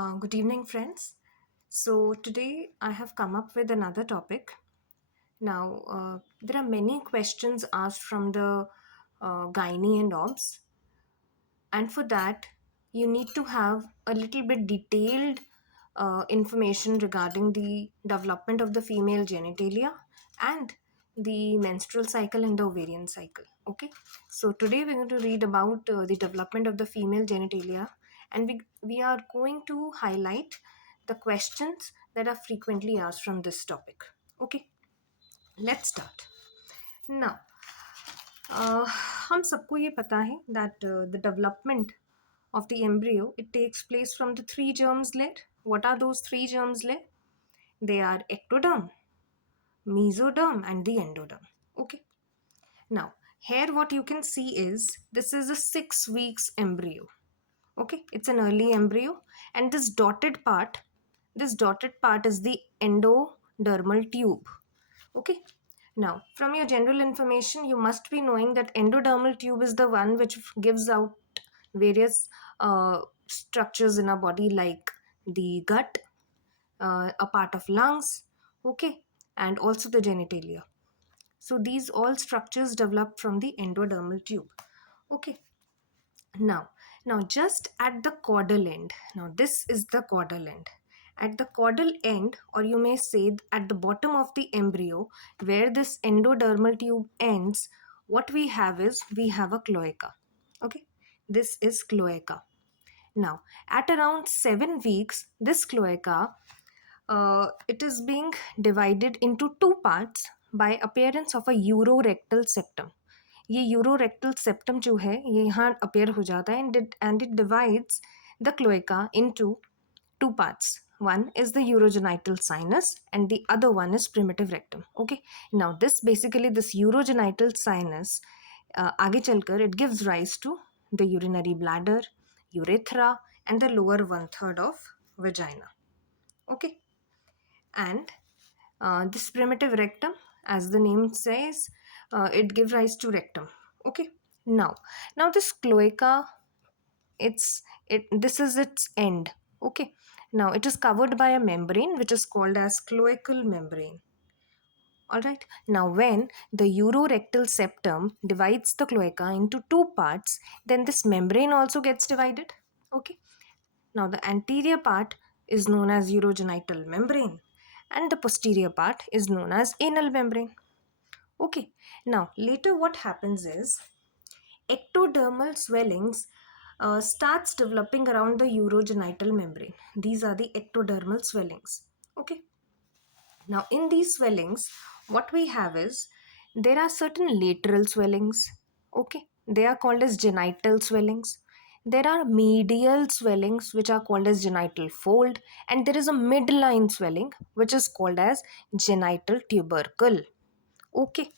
Good evening, friends. So, today I have come up with another topic. Now, there are many questions asked from the gynae and obs, and for that, you need to have a little bit detailed information regarding the development of the female genitalia and the menstrual cycle and the ovarian cycle. Okay, so today we're going to read about the development of the female genitalia, and we are going to highlight the questions that are frequently asked from this topic. Okay, let's start now. हम सबको ये पता है that the development of the embryo, it takes place from the three germs layer. What are those three germs layer? They are ectoderm, mesoderm, and the endoderm. Okay, now here what you can see is this is a 6 weeks embryo. Okay, it's an early embryo, and this dotted part is the endodermal tube. Okay, now from your general information you must be knowing that endodermal tube is the one which gives out various structures in our body, like the gut, a part of lungs, okay, and also the genitalia. So these all structures develop from the endodermal tube. Okay, now just at the caudal end, now this is the caudal end. At the caudal end, or you may say at the bottom of the embryo, where this endodermal tube ends, what we have is we have a cloaca. Okay, this is cloaca. Now at around 7 weeks, this cloaca, it is being divided into two parts by appearance of a urorectal septum. ये यूरोरेक्टल septum जो है ये यहाँ appear हो जाता है, and it divides the cloaca into two parts. One is the urogenital sinus and the other one is primitive rectum. Okay, now this urogenital sinus, आगे चलकर it gives rise to the urinary bladder, urethra, and the lower 1/3 of vagina. Okay, and this primitive rectum, as the name says, it gives rise to rectum. Okay, now this cloaca, this is its end. Okay, now it is covered by a membrane which is called as cloacal membrane. All right, now when the urorectal septum divides the cloaca into two parts, then this membrane also gets divided. Okay, now the anterior part is known as urogenital membrane and the posterior part is known as anal membrane. Okay, now later what happens is ectodermal swellings starts developing around the urogenital membrane. These are the ectodermal swellings. Okay, now in these swellings what we have is there are certain lateral swellings. Okay, they are called as genital swellings. There are medial swellings which are called as genital fold, and there is a midline swelling which is called as genital tubercle. Okay,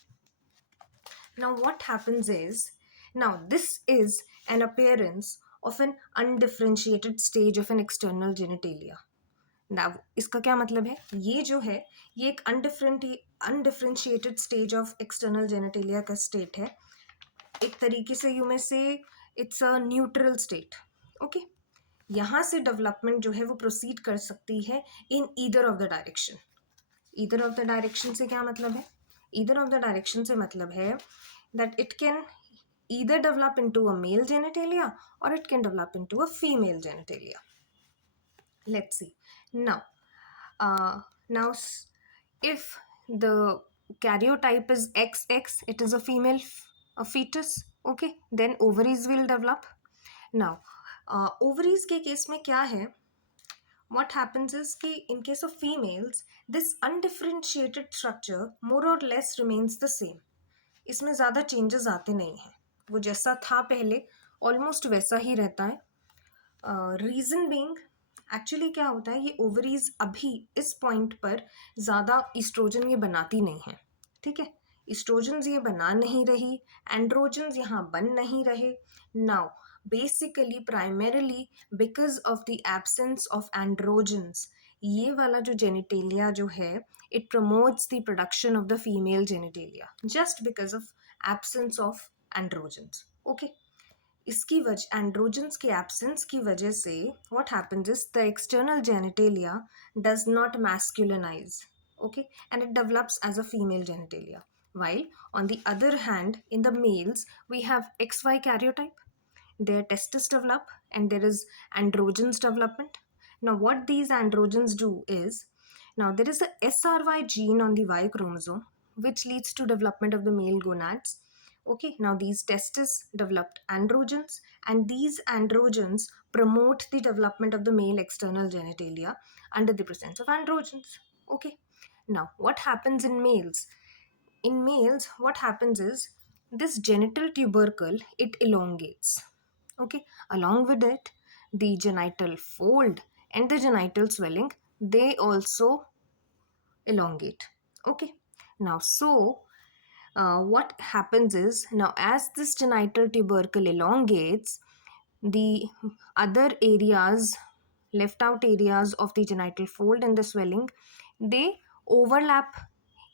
now what happens is, now this is an appearance of an undifferentiated stage of an external genitalia. Now इसका क्या मतलब है, ये जो है ये एक undifferentiated stage of external genitalia का स्टेट है. एक तरीके से यू में से it's a neutral state. Okay, यहाँ से डेवलपमेंट जो है वो प्रोसीड कर सकती है in either of the direction. Either of the direction से क्या मतलब है, ईदर ऑफ द डायरेक्शन से मतलब है that it can either develop into a male genitalia or it can develop into a female genitalia. Let's see. Now if the karyotype is XX, it is a female a fetus. Okay, then ovaries will develop. Now ovaries के case में क्या है, what happens is कि in case of females this undifferentiated structure more or less remains the same. इसमें ज़्यादा changes आते नहीं हैं, वो जैसा था पहले ऑलमोस्ट वैसा ही रहता है. रीज़न बीइंग, एक्चुअली क्या होता है, ये ओवरीज अभी इस पॉइंट पर ज़्यादा ईस्ट्रोजन ये बनाती नहीं है. ठीक है, ईस्ट्रोजन्स ये बना नहीं रही, एंड्रोजन्स यहाँ बन नहीं रहे. Now basically primarily because of the absence of androgens, ये वाला जो जेनिटेलिया जो है it promotes the production of the female genitalia just because of absence of androgens. Okay, इसकी वजह एंड्रोजन्स की एब्सेंस की वजह से what happens is the external genitalia does not masculinize, okay, and it develops as a female genitalia, while on the other hand in the males we have XY karyotype, their testes develop and there is androgens development. Now what these androgens do is, now there is a SRY gene on the Y chromosome which leads to development of the male gonads. Okay, now these testes developed androgens, and these androgens promote the development of the male external genitalia under the presence of androgens. Okay, now what happens in males? In males, what happens is this genital tubercle it elongates. Okay, along with it, the genital fold and the genital swelling they also elongate. Okay, now what happens is, now as this genital tubercle elongates, the other areas, left out areas of the genital fold and the swelling, they overlap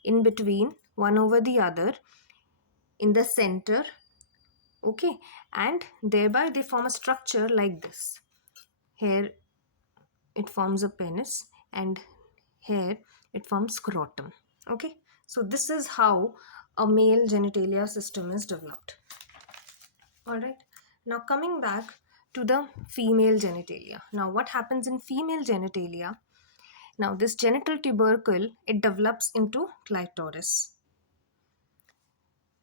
in between one over the other in the center. Okay, and thereby they form a structure like this. Here it forms a penis and here it forms scrotum. Okay, so this is how a male genitalia system is developed. All right, now coming back to the female genitalia. Now what happens in female genitalia? Now this genital tubercle it develops into clitoris.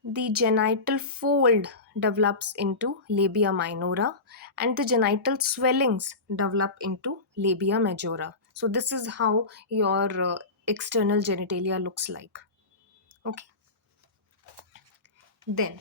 The genital fold develops into labia minora and the genital swellings develop into labia majora. So this is how your external genitalia looks like. Okay. Then